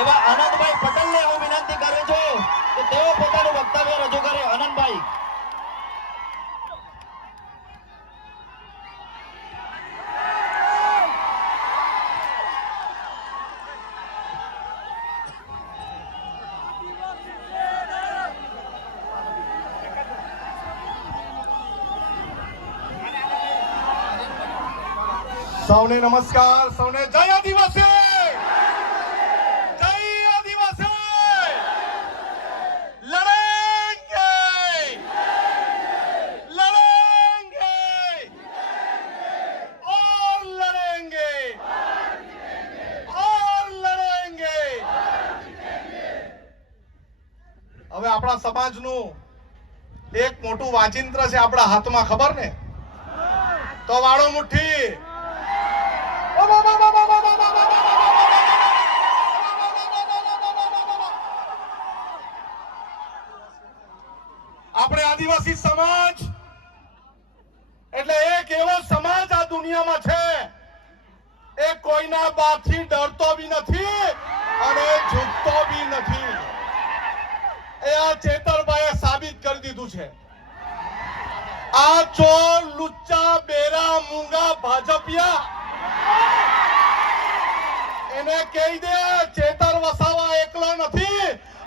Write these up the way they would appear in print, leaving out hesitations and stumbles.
એવા આનંદભાઈ પટેલને હું વિનંતી કરું છું કે તેઓ પોતાનું વક્તવ્ય રજૂ કરે. આનંદભાઈ. સૌને નમસ્કાર. સૌને જય આદિવાસી. જય આદિવાસી. લડેંગે લડેંગે और लड़ेंगे और लड़ेंगे. હવે આપણા સમાજનું એક મોટું વાચિંત્ર છે આપણા હાથમાં, ખબર ને? તો વાળો મુઠ્ઠી. આપણે આદિવાસી સમાજ એટલે એક એવો સમાજ આ દુનિયામાં છે એ કોઈના બાપથી ડરતો બી નથી અને ઝૂકતો બી નથી. એ આ ચેતરભાઈએ સાબિત કરી દીધું છે. આ ચોર, લુચ્ચા, બેરા, મૂંગા, ભાજપિયા એને કહી દે ચેતર વસાવા એકલો નથી,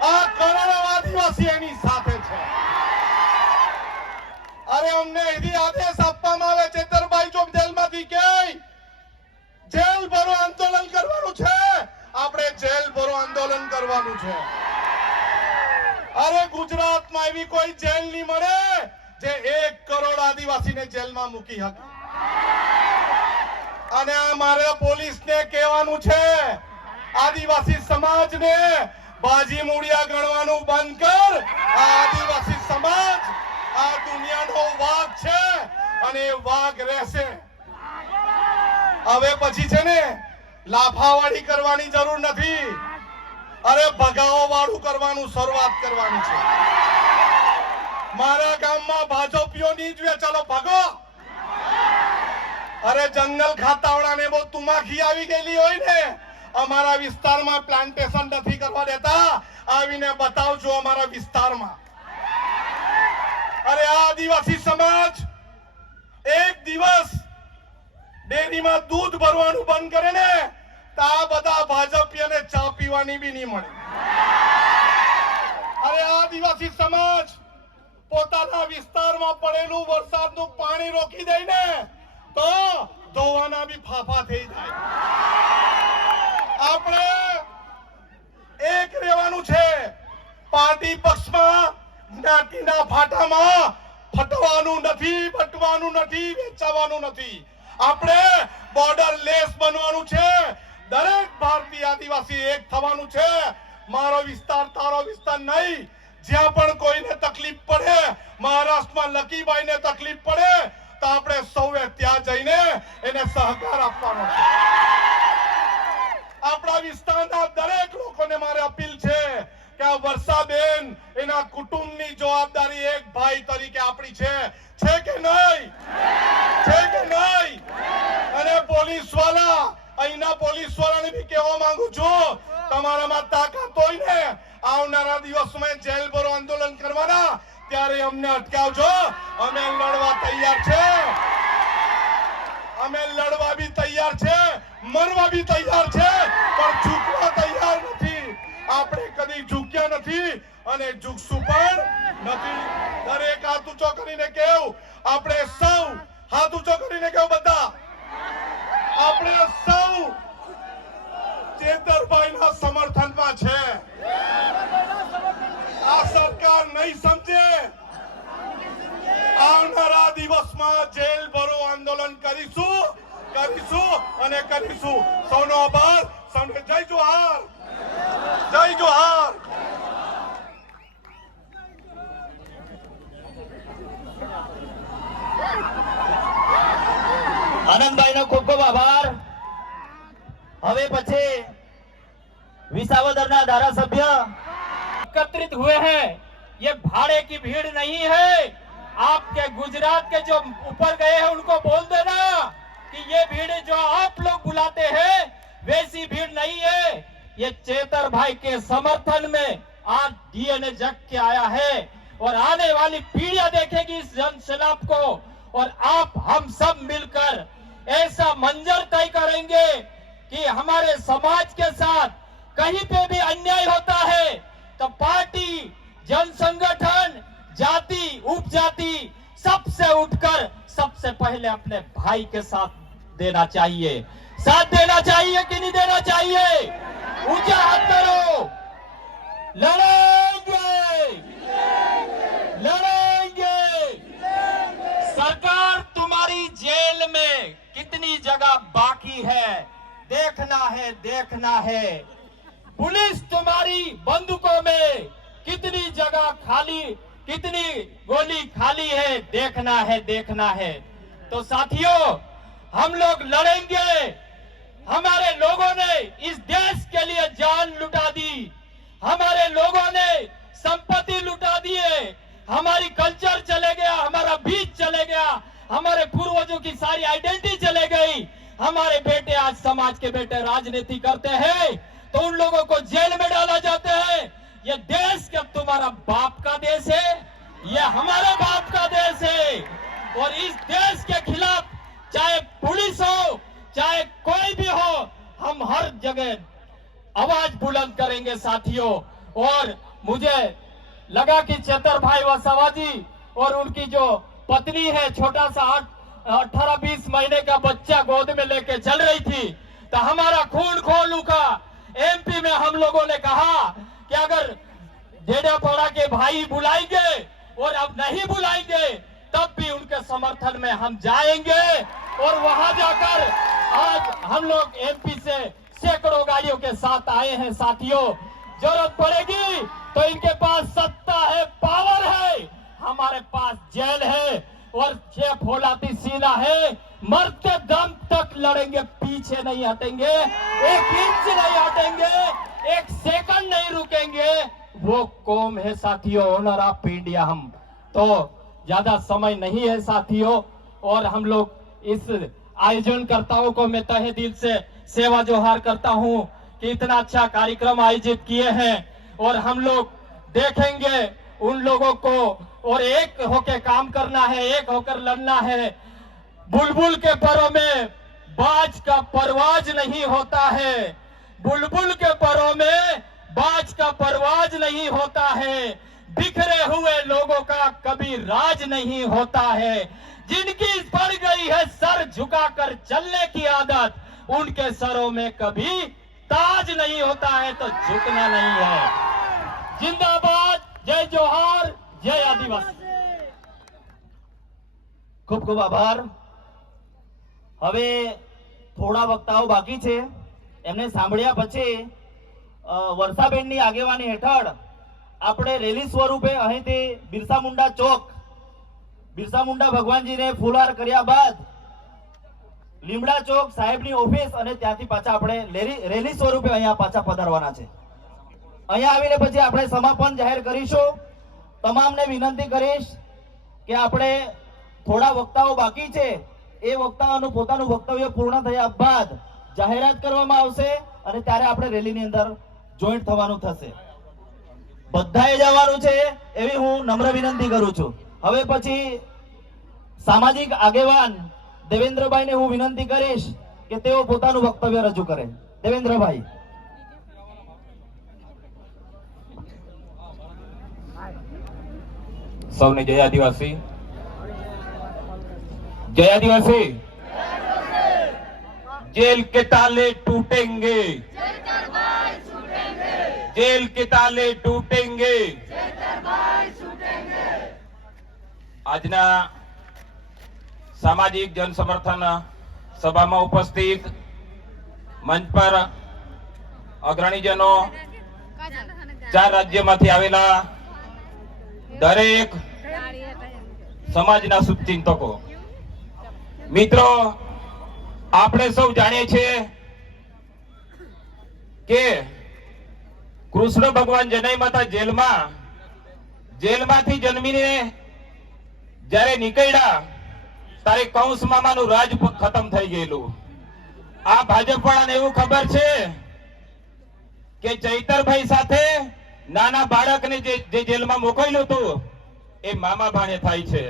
આ કરોડો આદિવાસી એની સાથે છે. અરે અમને એવી આદેશ આપવામાં આવે ચેતરભાઈ જો જેલમાંથી કે જેલ ભરો આંદોલન કરવાનું છે, આપણે જેલ ભરો આંદોલન કરવાનું છે. અરે ગુજરાતમાં એવી કોઈ જેલ નહીં મળે જે 1 કરોડ આદિવાસીને જેલમાં મૂકી શકે. અને આ મારે પોલીસને કહેવાનું છે, આદિવાસી સમાજને બાજી મૂડિયા ગણવાનું બંધ કર. આ આદિવાસી સમાજ આ દુનિયાનો વાઘ છે અને વાઘ રહેશે. હવે પછી છે ને લાફાવાળી કરવાની જરૂર નથી. અરે ભગાવો વાળું કરવાનું શરૂઆત કરવાની છે. મારા ગામમાં ભાજપીઓની જ ચાલો ભાગો. અરે જંગલ ખાતાવાળાને બહુ તુમાખી આવી ગયેલી હોય ને, અમારા વિસ્તારમાં પ્લાન્ટેશન નથી કરવા દેતા, આવીને બતાવજો અમારા વિસ્તારમાં. અરે આ આદિવાસી સમાજ એક દિવસ ડેરીમાં દૂધ ભરવાનું બંધ કરે ને તો આ બધા ભાજપીઓને ચા પીવાની બી નહીં મળે. અરે આ આદિવાસી સમાજ પોતાના વિસ્તારમાં પડેલું વરસાદનું પાણી રોકી દે ને તો ધોવાના બી ફાફા થઈ જાય. આપણે એક રહેવાનું છે. પાર્ટી પક્ષમાં જ્ઞાતિના ફાટામાં ફટવાનું નથી, બટવાનું નથી, વેચાવાનું નથી. આપણે બોર્ડર લેસ બનવાનું છે. દરેક ભારતીય આદિવાસી એક થવાનું છે. મારો વિસ્તાર તારો વિસ્તાર નહીં. જ્યાં પણ કોઈને તકલીફ પડે, મહારાષ્ટ્રમાં લકીભાઈને તકલીફ પડે તો આપણે સૌએ ત્યાં જઈને એને સહકાર આપવાનો છે. આપણા વિસ્તારના દરેક લોકોને મારે અપીલ છે કે આ વર્ષાબેન એના કુટુંબની જવાબદારી એક ભાઈ તરીકે આપણી છે કે નહીં? છે કે નહીં? અને પોલીસ વાળા, અહીંના પોલીસ વાળાને બી કહેવા માંગુ છું, તમારામાં તાકાત હોય ને આવનારા દિવસોમાં જેલ ભરો આંદોલન કરવાના, ત્યારે અમને અટકાવજો. અમે લડવા તૈયાર છે. અમે લડવા બી તૈયાર છે, મરવા બી તૈયાર છે, પણ ઝૂકવા તૈયાર નથી. આપણે કદી ઝૂક્યા નથી અને ઝૂકશું પણ નથી. દરેક હાથ ઊંચો કરીને કેવું, આપણે સૌ હાથ ઊંચો કરીને કેવું, બધા આપણે સૌ ચેતરભાઈના સમર્થનમાં છે. આ સરકાર નહીં સમજે, આવનારા દિવસમાં જેલ ભરો આંદોલન કરીશું અને કરીશું. સૌનો આભાર. સૌને જય જોહાર. જય જોહાર. આનંદભાઈનો ખૂબ ખૂબ આભાર. હવે પછી विसावदर धारासभ्य एकत्रित हुए हैं। ये भाड़े की भीड़ नहीं है। आपके गुजरात के जो ऊपर गए हैं उनको बोल देना कि ये भीड़ जो आप लोग बुलाते हैं वैसी भीड़ नहीं है। ये चेतर भाई के समर्थन में आज डीएनए जग के आया है और आने वाली पीढ़ियां देखेगी इस जन सैलाब को और आप हम सब मिलकर ऐसा मंजर तय करेंगे कि हमारे समाज के साथ कहीं पे भी अन्याय होता है तो पार्टी, जन संगठन, जाति, उपजाति सबसे उठकर सबसे पहले अपने भाई के साथ देना चाहिए। साथ देना चाहिए कि नहीं देना चाहिए? ऊंचा हाथ करो। लड़ेंगे, लड़ेंगे। सरकार तुम्हारी जेल में कितनी जगह बाकी है देखना है, देखना है। पुलिस तुम्हारी बंदूकों में कितनी जगह खाली, कितनी गोली खाली है देखना है, देखना है। तो साथियों, हम लोग लड़ेंगे। हमारे लोगों ने इस देश के लिए जान लुटा दी, हमारे लोगों ने संपत्ति लुटा दिए, हमारी कल्चर चले गया, हमारा बीज चले गया, हमारे पूर्वजों की सारी आइडेंटिटी चले गई। हमारे बेटे आज समाज के बेटे राजनीति करते हैं तो उन लोगों को जेल में डाला जाता है। ये देश क्या तुम्हारा बाप का देश है? ये हमारे बाप का देश है। और इस देश के खिलाफ चाहे पुलिस हो, चाहे कोई भी हो, हम हर जगह आवाज बुलंद करेंगे साथियों। और मुझे लगा कि चेतर भाई वसावा जी और उनकी जो पत्नी है, छोटा सा 18-20 महीने का बच्चा गोद में लेके चल रही थी, तो हमारा खून खोल उठा। एमपी में हम लोगों ने कहा कि अगर जेडापाड़ा के भाई बुलाएंगे और अब नहीं बुलाएंगे तब भी उनके समर्थन में हम जाएंगे। और वहां जाकर आज हम लोग एमपी से सैकड़ों गाड़ियों के साथ आए हैं साथियों। जरूरत पड़ेगी तो इनके पास सत्ता है, पावर है, हमारे पास जेल है और 6 फौलादी सीना है। मरते दम तक लड़ेंगे, पीछे नहीं हटेंगे, 1 इंच नहीं हटेंगे, 1 सेकंड नहीं रुकेंगे। वो कौम है साथियों, ऑनर ऑफ इंडिया। हम तो ज्यादा समय नहीं है साथियों और हम लोग इस आयोजनकर्ताओं को मैं तहे दिल से सेवा जोहार करता हूं कि इतना अच्छा कार्यक्रम आयोजित किए हैं और हम लोग देखेंगे उन लोगों को और एक होकर काम करना है, एक होकर लड़ना है। बुलबुल के परों में बाज का परवाज नहीं होता है, बुलबुल के परों में बाज का परवाज नहीं होता है, बिखरे हुए लोगों का कभी राज नहीं होता है। जिनकी पड़ गई है सर झुकाकर चलने की आदत, उनके सरों में कभी ताज नहीं होता है, तो झुकना नहीं है। जिंदाबाद, जय जोहार, जय आदिवासी। ખૂબ ખૂબ આભાર. હવે થોડા વક્તાઓ બાકી છે, એમને સાંભળ્યા પછી વર્ષાબેનની આગેવાની હેઠળ આપણે રેલી સ્વરૂપે અહીંથી બિરસા મુંડા ચોક, બિરસા મુંડા ભગવાનજીને ફૂલહાર કર્યા બાદ લીમડા ચોક સાહેબની ઓફિસ અને ત્યાંથી પાછા આપણે રેલી સ્વરૂપે અહીંયા પાછા પધારવાના છે. અહીંયા આવીને પછી આપણે સમાપન જાહેર કરીશું. તમામને વિનંતી કરીશ કે આપણે થોડા વક્તાઓ બાકી છે, એ વક્તાઓનું પોતાનું વક્તવ્ય પૂર્ણ થયા બાદ જાહેરાત કરવામાં આવશે અને ત્યારે આપણે રેલીની અંદર જોઈન્ટ થવાનું થશે. બધાએ જવાનું છે એવી હું નમ્ર વિનંતી કરું છું. હવે પછી સામાજિક આગેવાન દેવેન્દ્રભાઈને હું વિનંતી કરીશ કે તેઓ પોતાનું વક્તવ્ય રજૂ કરે. દેવેન્દ્રભાઈ. સૌને જય આદિવાસી. जय आदिवासी. जेल के ताले टूटेंगे, जेल के ताले टूटेंगे. આજના સામાજિક જન સમર્થન સભામાં ઉપસ્થિત મંચ પર અગ્રણીજનો, 4 રાજ્યમાંથી આવેલા દરેક સમાજના શુભચિંતકો, મિત્રો, આપણે સૌ જાણીએ છીએ કે કૃષ્ણ ભગવાન જનઈ માતા જેલમાંથી જન્મીને જ્યારે નીકળ્યા ત્યારે કંસ મામાનું રાજ ખતમ થઈ ગયેલું. આ ભાજપ વાળાને એવું ખબર છે કે ચૈતરભાઈ સાથે નાના બાળકને જે જેલમાં મોકલ્યું હતું એ મામા ભાણે થાય છે.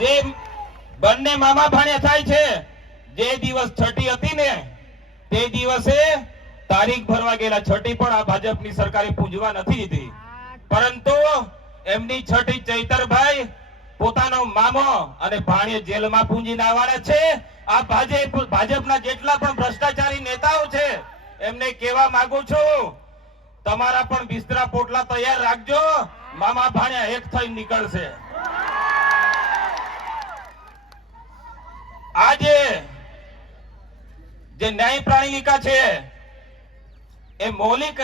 જે બંને મામા ભાણે થાય છે. જે દિવસ છઠ્ઠી હતી ને તે દિવસે તારીખ ભરવા ગયેલા. છઠ્ઠી પણ આ ભાજપની સરકારે પૂજવા નથી દીધી, પરંતુ એમની છઠ્ઠી ચૈતરભાઈ પોતાનો મામો અને ભાણે જેલમાં પૂંજીને આવવાના છે. આ ભાજપના જેટલા પણ ભ્રષ્ટાચારી નેતાઓ છે એમને કહેવા માંગુ છું, તમારા પણ બિસ્તરા પોટલા તૈયાર રાખજો. મામા ભાણ્યા એક થઈ નીકળશે. આજે જે ન્યાય પ્રાણિકા છે એ મૌલિક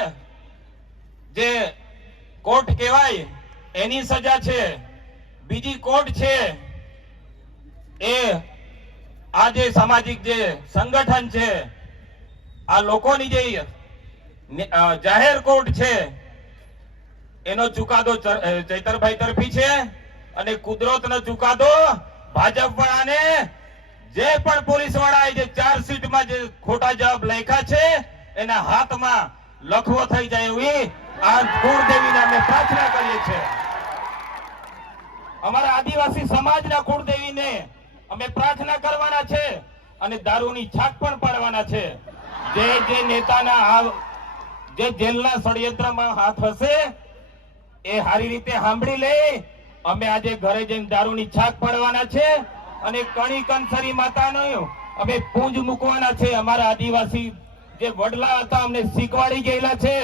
જે કોર્ટ કહેવાય એની સજા છે. બીજી કોર્ટ છે એ આ જે સામાજિક જે સંગઠન છે, આ લોકોની જે જાહેર કોર્ટ છે એનો ચુકાદો ચૈતરભાઈ તરફી છે અને કુદરતનો ચુકાદો ભાજપ વાળાને જે પણ પોલીસ વાળાએ જે ચાર્જશીટમાં જે ખોટા જવાબ લખ્યા છે એના હાથમાં લખવો થઈ જાય એવી આ કુળદેવીને અમે પ્રાર્થના કરીએ છીએ. અમારા આદિવાસી સમાજના કુળદેવીને અમે પ્રાર્થના કરવાના છે અને દારૂની છાક પણ પાડવાના છે. જે નેતાના જે જેલના ષડયંત્રમાં હાથ હશે એ સારી રીતે સાંભળી લે. અમે આજે ઘરે જઈને દારૂની છાક પાડવાના છે અને કણી કંસરી માતાનો અમે પૂંજ મૂકવાના છે. અમારા આદિવાસી જે વડલા હતા અમને શીખવાડી ગયેલા છે.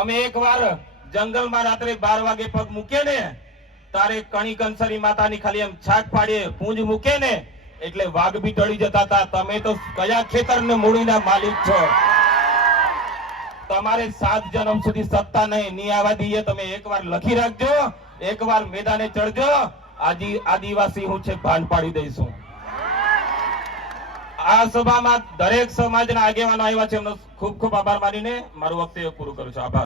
અમે એકવાર જંગલમાં રાત્રે 12 વાગે પગ મૂકે ને તારે કણી કંસરી માતાની ખાલી એમ છાક પાડીએ, પૂંજ મૂકે ને એટલે વાઘ બી ટળી જતા હતા. તમે તો કયા ખેતરને મૂડીના માલિક છો? તમારે 7 જન્મ સુધી સત્તા નહીં આવવા દઈએ. તમે એકવાર લખી રાખજો, એકવાર મેદાને ચડજો. આદિવાસી હું છે ભાન પાડી દઈશું. આ સભામાં દરેક સમાજના આગેવાનો આવ્યા છે, એમનો ખૂબ ખૂબ આભાર માનીને મારું વક્તવ્ય પૂરું કરું છું. આભાર.